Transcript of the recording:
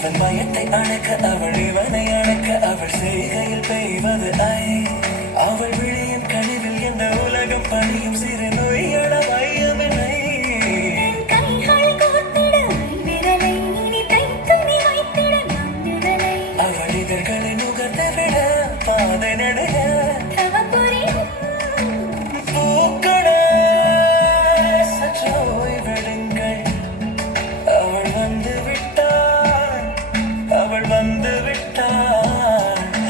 இவன் பயத்தை அடக்க அவள் இவனை அடக்க அவள் செய்கையில் பெய்வது ஐ அவள் விழியின் கழிவில் எந்த உலகம் பணியும் சிறு நோய்கள மையமில்லை அவள் இதழ்களை நுகர்ந்து விட பாதை நடைய பூக்கட சற்று ஓய்வெடுங்கள் அவள் வந்து விட்டாள் அவள் வந்து